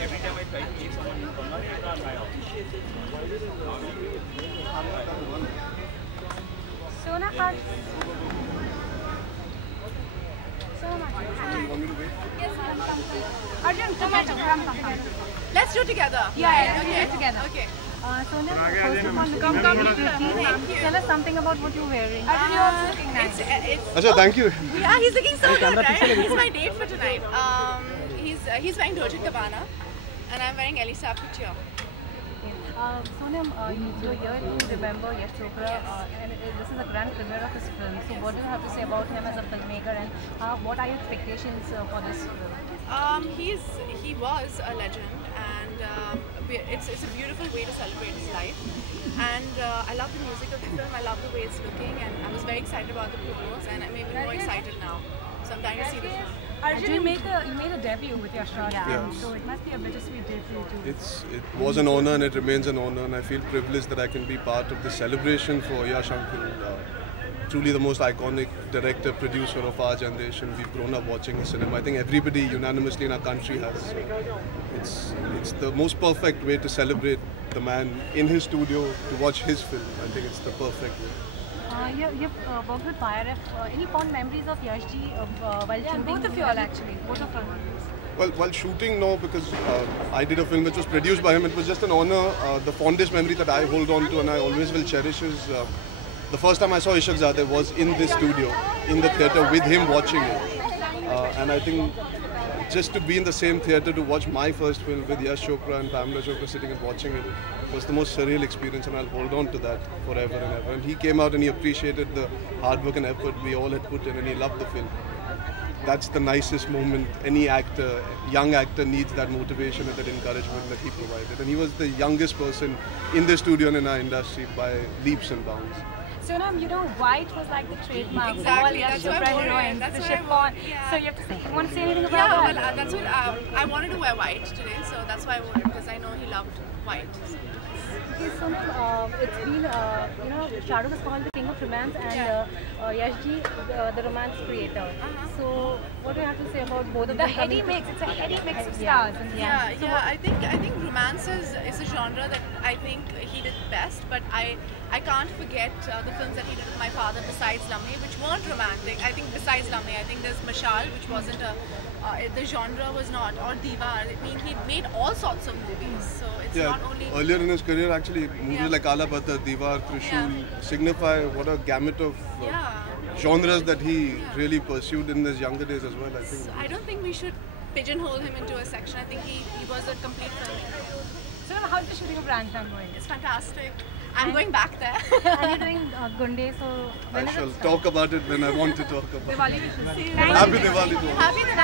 Every time I try to meet someone new, Sona card. Arjun, come on. Let's do together. Yeah, okay. Together. Okay. Sonia, first of all, tell us something about what you're wearing. Arjun, you're also looking nice. Achha, thank you. Yeah, he's looking so good, right? He's my date for tonight. He's wearing Dolce & Gabbana, and I'm wearing Elisa Couture. Sonia, you're here to remember Yash Chopra, and this is a grand premiere of his film. So, what do you have to say about him as a filmmaker, and what are your expectations for this film? He was a legend, and it's a beautiful way to celebrate his life. And I love the music of the film. I love the way it's looking, and I was very excited about the promos, and I'm even more excited now. So I'm dying to see the film. Arjun, you made a debut with Yash Raj, so it must be a bittersweet day for you too. It was an honor and it remains an honor, and I feel privileged that I can be part of the celebration for Yash Uncle. Truly the most iconic director, producer of our generation. We've grown up watching his cinema. I think everybody unanimously in our country has. It's the most perfect way to celebrate the man in his studio, to watch his film. I think it's the perfect way. You've worked with YRF. Any fond memories of Yash ji while shooting? Both of you all actually. Both of us. Well, while shooting, no, because I did a film which was produced by him. It was just an honor. The fondest memory that I hold on to and I always will cherish is the first time I saw Ishaqzaade was in this studio, in the theatre, with him watching it. And I think just to be in the same theatre to watch my first film with Yash Chopra and Pamela Chopra sitting and watching it was the most surreal experience, and I'll hold on to that forever and ever. And he came out and he appreciated the hard work and effort we all had put in, and he loved the film. That's the nicest moment. Any actor, young actor, needs that motivation and that encouragement that he provided. And he was the youngest person in the studio and in our industry by leaps and bounds. Sonam, white was like the trademark. Exactly, All that's what I wore. That's the what chiffon. I wore. Yeah. So you have to say, you want to say anything about that? that? Well, that's what I wanted to wear white today, so that's why I wore it, because I know he loved white. Okay, Sonam, it's been, Shah Rukh is called the king of romance, and Yash ji, the romance creator. So what do you have to say about both of them? The heady mix. It's a heady mix of stars. I think romance is a genre that I think he did best, but I can't forget the films that he did with my father besides Lamhe, which weren't romantic. I think besides Lamhe, I think there's Mashal, which wasn't the genre was not, or Diwar. I mean, he made all sorts of movies, so it's not only... Earlier in his career, actually, movies like Kala Patthar, Diwar, Trishul signify what a gamut of genres that he really pursued in his younger days as well, I think. So I don't think we should pigeonhole him into a section. I think he was a complete filmmaker. So how's the shooting of Rantham going? It's fantastic. I'm going back there. And you're doing Gunde, so when I shall talk about it when I want to talk about it. Diwali wishes. Happy Diwali to all. Happy